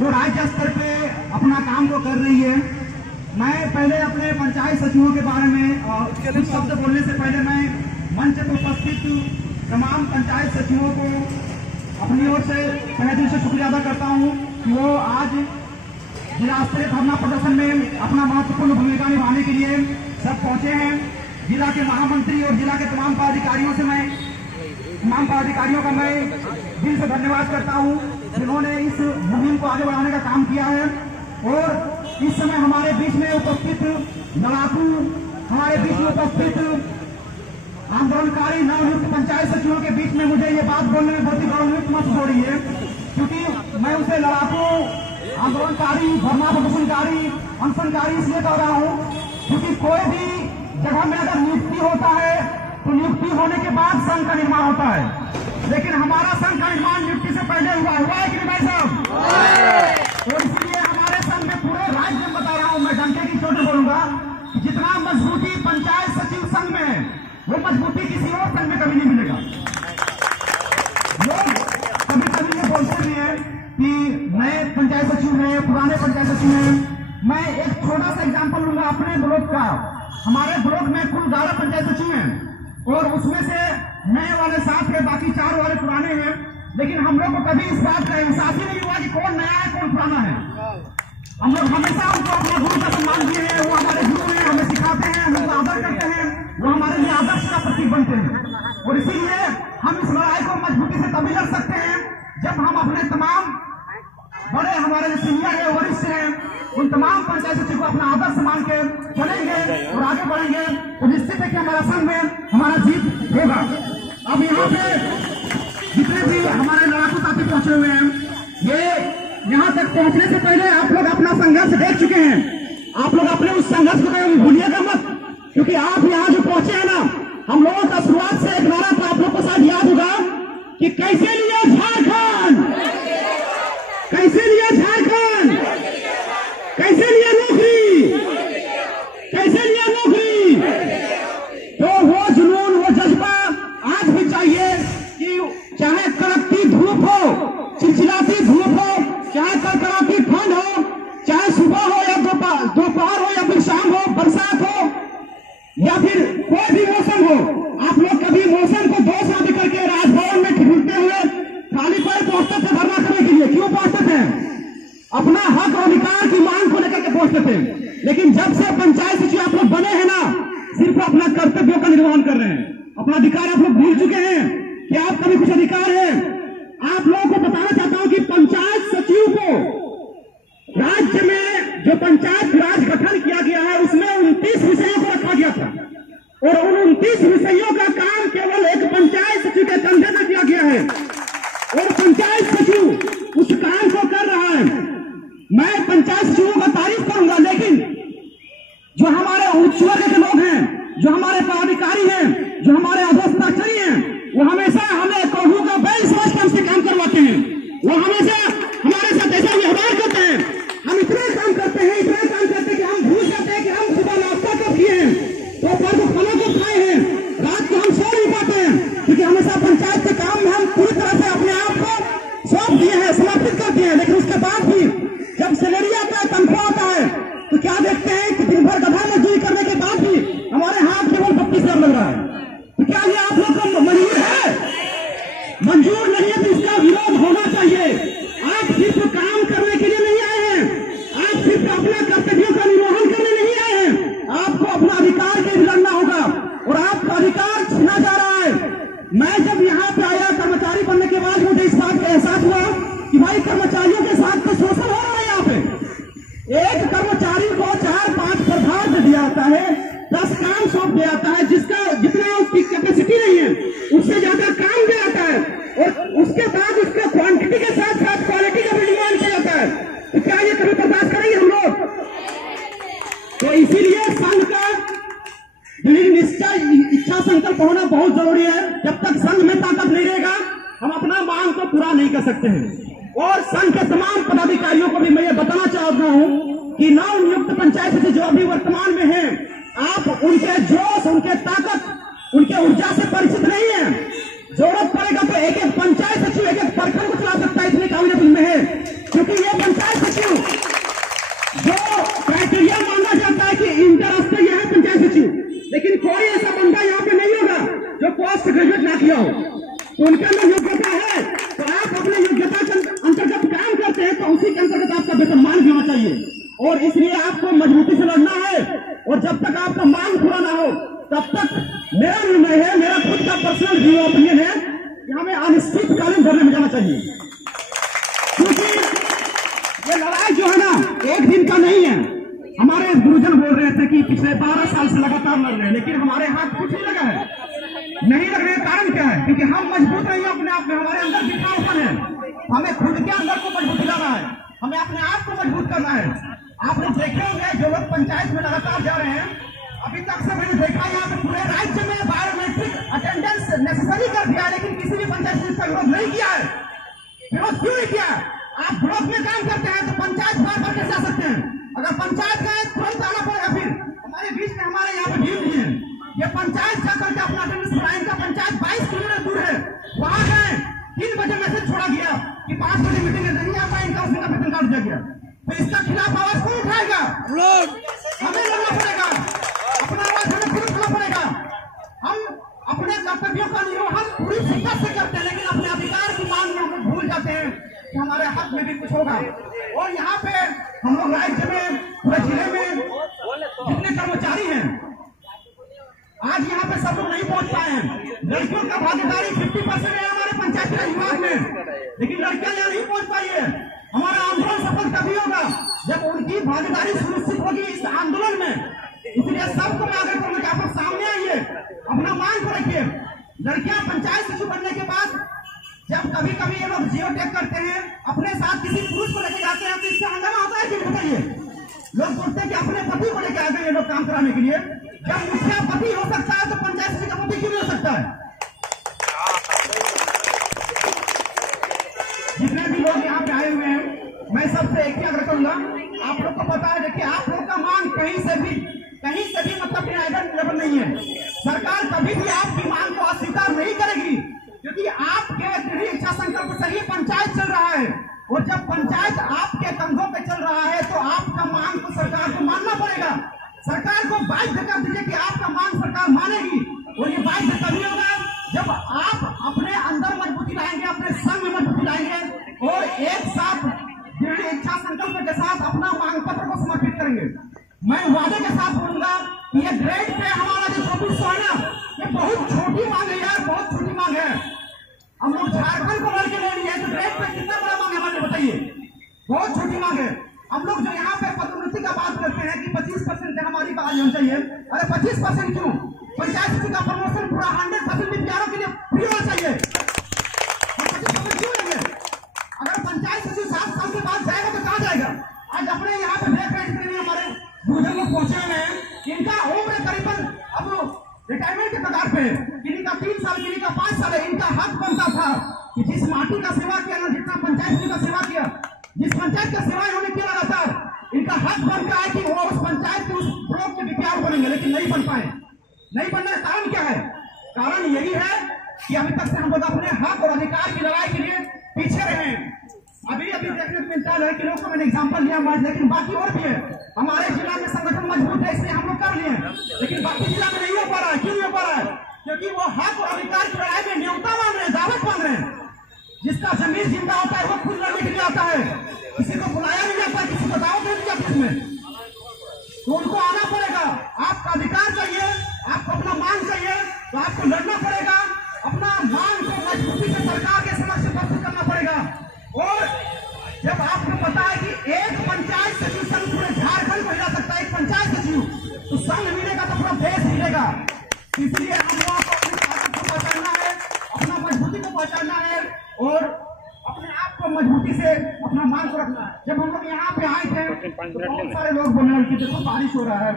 जो राज्य स्तर पे अपना काम को कर रही है। मैं पहले अपने पंचायत सचिवों के बारे में कुछ शब्द बोलने से पहले मैं मंच पर उपस्थित तमाम पंचायत सचिवों को अपनी ओर से तहे दिल से शुक्रिया अदा करता हूं कि वो आज जिला स्तरीय धरना प्रदर्शन में अपना महत्वपूर्ण भूमिका निभाने के लिए सब पहुंचे हैं। जिला के महामंत्री और जिला के तमाम पदाधिकारियों का मैं दिल से धन्यवाद करता हूं जिन्होंने इस मुहिम को आगे बढ़ाने का काम किया है। और इस समय हमारे बीच में उपस्थित लड़ाकू, हमारे बीच में उपस्थित आंदोलनकारी नवनियुक्त पंचायत सचिवों के बीच में मुझे ये बात बोलने में बहुत ही गौरवान्वित महसूस हो रही है, क्योंकि मैं उसे लड़ाकू, आंदोलनकारी, धरना प्रदर्शनकारी, अनशनकारी इसलिए कह रहा हूं क्योंकि कोई भी जगह में अगर नियुक्ति होता है तो नियुक्ति होने के बाद संघ का निर्माण होता है, लेकिन हमारा संघ का निर्माण नियुक्ति से पहले हुआ है कि नहीं भाई साहब? तो इसलिए हमारे संघ में पूरे राज्य में बता रहा हूं, मैं डंके की चोट बोलूंगा, जितना मजबूती पंचायत सचिव संघ में है वो मजबूती किसी और संघ में कभी नहीं मिलेगा। लोग कभी कभी ये बोलते भी हैं कि नए पंचायत सचिव हैं, पुराने पंचायत सचिव हैं। मैं एक छोटा सा एग्जाम्पल लूंगा अपने ब्लॉक का। हमारे ब्लॉक में कुल 11 पंचायत सचिव हैं और उसमें से नए वाले 7 है, बाकी 4 वाले पुराने हैं। लेकिन हम लोग को कभी इस बात का एहसास ही नहीं हुआ कि कौन नया है कौन पुराना है। हम लोग हमेशा उनको अपना गुरु का सम्मान दिए हैं, वो हमारे गुरु हैं, हमें सिखाते हैं, हम उनको आदर करते हैं, वो हमारे लिए आदर्श का प्रतीक बनते हैं। और इसीलिए हम इस लड़ाई को मजबूती से तभी लड़ सकते हैं जब हम अपने तमाम बड़े, हमारे जो सीनियर है, वरिष्ठ हैं, उन तमाम पंचायत सचिव को अपना आदर्श मान के चलेंगे और आगे बढ़ेंगे तो निश्चित है कि हमारा संघ में हमारा जीत होगा। अब यहाँ पे जितने भी हमारे लड़ाकू साथी पहुंचे हुए हैं, ये यहाँ तक पहुंचने से पहले आप लोग अपना संघर्ष देख चुके हैं। आप लोग अपने उस संघर्ष को भूलिएगा मत, क्योंकि आप यहाँ जो पहुंचे हैं ना, हम लोगों का शुरुआत से एक नारा था, आप लोग को शायद याद होगा कि कैसे लिया झारखंड, कैसे लिया झारखंड, कैसे लिया नौकरी, कैसे लिया नौकरी। तो वो जुनून, वो जज्बा आज भी चाहिए कि चाहे कड़कती धूप हो, चिलचिलाती धूप हो, चाहे कड़कड़ाती ठंड हो, चाहे सुबह हो या दोपहर हो या फिर शाम हो, बरसात हो या फिर कोई भी मौसम हो, आप लोग कभी मौसम को दोष न देकर के राजभवन में ठिठुरते हुए खाली पैर पहुंचते थे धरना करने के लिए। क्यों पहुंचते थे? अपना हक और अधिकार की मांग को लेकर के पहुंचते थे। लेकिन जब से पंचायत सचिव आप लोग बने हैं ना, सिर्फ अपना कर्तव्यों का निर्वहन कर रहे हैं, अपना अधिकार आप लोग भूल चुके हैं कि आपका भी कुछ अधिकार है। आप लोगों को बताना चाहता हूं कि पंचायत सचिव को राज्य में जो पंचायत राज गठन किया गया है उसमें 29 विषयों को रखा गया था और उन 29 विषयों का काम केवल एक पंचायत सचिव के कंधे में दिया गया है और पंचायत सचिव उस काम को कर रहा है। मैं पंचायत सचिवों का तारीफ करूंगा, लेकिन जो हमारे उच्च वर्ग के लोग हैं, जो हमारे पदाधिकारी हैं, जो हमारे अधोस्तरी हैं, वो हमेशा हमें कोहू का बैल समझ के हमसे काम करवाते हैं। वो हमेशा हमारे साथ ऐसा व्यवहार करते हैं। हम इतना काम करते हैं कि हम भूल जाते हैं कि हम सुबह नाश्ता कब किए हैं, दोपहर को खाना को खाए हैं, रात को हम सो नहीं पाते हैं, क्योंकि हमेशा पंचायत के काम में हम पूरी तरह से अपने आप को सौंप दिए हैं, समर्पित कर दिए हैं। लेकिन उसके बाद भी जब सैलरी आता है, तनख्वाह आता है, तो क्या देखते हैं कि दिन भर गधा मजदूरी करने के बाद भी हमारे हाथ केवल 32,000 लग रहा है। तो क्या ये आप लोग को मंजूर है? मंजूर नहीं है तो इसका विरोध होना चाहिए। आप सिर्फ काम करने के लिए नहीं आए हैं, आप सिर्फ अपने कर्तव्यों का निर्वहन करने नहीं आए हैं, आपको अपना अधिकार के लिए लड़ना होगा और आपका अधिकार छीना जा रहा है। मैं जब यहाँ पे आया कर्मचारी बनने के बाद मुझे इस बात का एहसास हुआ कि भाई कर्मचारियों के साथ तो शोषण हो रहा है। यहाँ पे एक कर्मचारी को 4-5 प्रभार दे दिया जाता है, 10 काम सौंप दिया जाता है, जिसका जितना उसकी कैपेसिटी नहीं है उससे ज्यादा काम दिया जाता है और उसके बाद उसके क्वांटिटी के साथ साथ क्वालिटी का भी डिमांड किया जाता है। तो क्या ये कभी बर्दाश्त करेंगे हम लोग? तो इसीलिए संघ का दृढ़ निश्चय, इच्छा संकल्प होना बहुत जरूरी है। जब तक संघ में ताकत नहीं रहेगा हम अपना मांग को पूरा नहीं कर सकते हैं। और संघ के तमाम पदाधिकारियों को भी मैं ये बताना चाहता हूं कि नवनियुक्त पंचायत सचिव जो अभी वर्तमान में हैं, आप उनके जोश, उनके ताकत, उनके ऊर्जा से परिचित नहीं है। जरूरत पड़ेगा तो एक एक पंचायत सचिव एक एक प्रखंड को चला सकता है, इतनी काबिलियत उनमें है, क्योंकि ये पंचायत हो, तो उनके अंदर योग्यता है तो आप अपने योग्यता के अंतर्गत काम करते हैं तो उसी के अंतर्गत आपका वेतनमान भी होना चाहिए। और इसलिए आपको मजबूती से लड़ना है और जब तक आपका मांग पूरा ना हो तब तक मेरा निर्णय है, मेरा खुद का पर्सनल व्यू ओपिनियन है कि हमें अनिश्चितकालीन धरने में जाना चाहिए। क्योंकि ये लड़ाई जो है ना एक दिन का नहीं है। हमारे गुरुजन बोल रहे थे कि पिछले 12 साल से लगातार लड़ रहे हैं, लेकिन हमारे हाथ कुछ नहीं लगा है। नहीं लग रहे कारण क्या है? क्योंकि हम मजबूत नहीं है अपने आप में, हमारे अंदर दिखापन है। हमें खुद के अंदर को मजबूत लाना है, हमें अपने आप को मजबूत करना है। आपने देखे होंगे जो लोग पंचायत में लगातार जा रहे हैं, अभी तक से मैंने देखा यहाँ पे पूरे राज्य में बायोमेट्रिक अटेंडेंस नेसेसरी कर दिया है, लेकिन किसी भी पंचायत ने इसका विरोध नहीं किया है। विरोध क्यों नहीं किया? आप ब्लॉक में काम करते हैं तो पंचायत बार बार कैसे आ सकते हैं? अगर पंचायत गए तुरंत आना पड़ेगा। फिर हमारे बीच में हमारे यहाँ पे भीड़ नहीं है, ये पंचायत जाकर के अपना अटेंडेंस कराएं। इनका पंचायत 22 किलोमीटर दूर है, वहां गए 3 बजे मैसेज छोड़ा गया कि 5 बजे मीटिंग है, नहीं आ पाए, इनका उसका वेतन काट दिया गया। तो इसका खिलाफ आवाज कौन उठाएगा? हमें लड़ना पड़ेगा, अपना आवाज हमें खुद उठाना पड़ेगा। हम अपने कर्तव्यों का निर्वहन पूरी शिद्दत से करते हैं, लेकिन अपने अधिकार की मांग में हम भूल जाते हैं कि हमारे हक में भी कुछ होगा। और यहाँ पे हम लोग राज्य में पूरे जिले में जितने कर्मचारी हैं आज यहाँ पे सब लोग नहीं पहुंच पाए हैं। लड़कियों का भागीदारी 50% है हमारे पंचायती राज विभाग में, लेकिन लड़कियां यहाँ नहीं पहुंच पाई है। हमारा आंदोलन सफल तभी होगा जब उनकी भागीदारी सुनिश्चित होगी इस आंदोलन में। इसलिए सबको मैं आग्रह करूंगा कि आप लोग सामने आइए, अपना मांग को रखिए। लड़कियां पंचायत सचिव बनने के बाद जब कभी कभी ये लोग जियो टैग करते हैं, अपने साथ किसी पुरुष को लेकर जाते हैं तो इससे हंगामा होता है कि बताइए? लोग सोचते हैं कि अपने पति को लेकर आ गए ये लोग काम कराने के लिए। जब मुखिया पति हो सकता है तो पंचायत सचिव का पति क्यों नहीं हो सकता है? जितने भी लोग यहाँ पे आए हुए हैं मैं सबसे एक ही आग्रह करूंगा, आप लोग को पता है देखिए आप लोग का मांग कहीं से भी मतलब लेवल नहीं है। सरकार कभी भी आपकी मांग को अस्वीकार नहीं करेगी, क्योंकि आपके दृढ़ इच्छा संकल्प से ही पंचायत चल रहा है। और जब पंचायत आपके कंधों पे चल रहा है तो आपका मांग को सरकार को मानना पड़ेगा। सरकार को बाध्य कर दीजिए कि आपका मांग सरकार मानेगी, और ये बाध्य तभी होगा जब आप अपने अंदर मजबूती लाएंगे, अपने संग में मजबूती लाएंगे और एक साथ दृढ़ इच्छा संकल्प के साथ अपना मांग पत्र को समर्पित करेंगे। मैं वादे के साथ बोलूंगा कि ये ग्रेड पे हमारा जो 2400 है ना, ये बहुत छोटी मांग है यार, बहुत छोटी मांग है। हम लोग झारखंड को लड़के ले लिए तो ग्रेड पे कितना बड़ा मांग है हमारे बताइए? बहुत छोटी मांग है। हम लोग जो यहाँ पे पदोन्नति का बात करते हैं कि 25% हमारी बात होनी चाहिए, अरे 25% क्यों? पंचायत सचिव का प्रमोशन पूरा 100% विद्यालयों के लिए फ्री होना चाहिए। 25% क्यों लेंगे? अगर पंचायत सचिव 7 साल के बाद जाएगा तो कहाँ जाएगा? आज अपने यहाँ पे देख रहे जितने भी हमारे गुरुजन लोग पहुंचे हुए हैं, इनका उम्र करीबन अब रिटायरमेंट के कगार पे, किन्हीं का 3 साल, किन्हीं का 5 साल है। इनका हक बनता था कि जिस माटी का सेवा किया ना, जितना पंचायत का सेवा किया, जिस पंचायत का सेवा इन्होंने किया लगातार, इनका हक बनता है कि वो उस पंचायत के उस ब्लॉक के विद्यार्थी बनेंगे, लेकिन नहीं बन पाए। नहीं बनने का कारण क्या है? कारण यही है कि अभी तक से हम लोग अपने हक और अधिकार की लड़ाई के लिए पीछे रहे हैं। अभी देखने को मिलता है कि लोग को मैंने एग्जाम्पल लिया आज, लेकिन बाकी और भी है। हमारे जिला में संगठन मजबूत है इसलिए हम लोग कर लिए, लेकिन बाकी जिला में नहीं हो पा रहा है। क्यों नहीं हो पा रहा है? क्योंकि वो हक और अधिकार की लड़ाई में न्योता मांग रहे हैं, दावत मांग रहे हैं। जिसका जमीन जिंदा होता है वो खुद लड़ने के लिए आता है, किसी को बुलाया नहीं जाता, किसी को दावत नहीं जाती इसमें, तो उनको आना पड़ेगा। आपका अधिकार चाहिए, आपको अपना मांग चाहिए तो आपको लड़ना पड़ेगा, अपना मांग को मजबूती से सरकार के समक्ष प्रस्तुत करना पड़ेगा। और जब आपको पता है कि एक पंचायत सचिव संघ पूरे झारखंड को हिला सकता है, एक पंचायत सचिव, तो संघ मिलेगा तो पूरा देश मिलेगा। इसलिए हम लोगों को अपनी ताकत को पहचानना है, अपना मजबूती को पहचानना है और अपने आप को मजबूती से अपना मांग को रखना है। जब हम लोग यहाँ पे आए थे तो बहुत सारे लोग बोलने लगे कि देखो बारिश हो रहा है,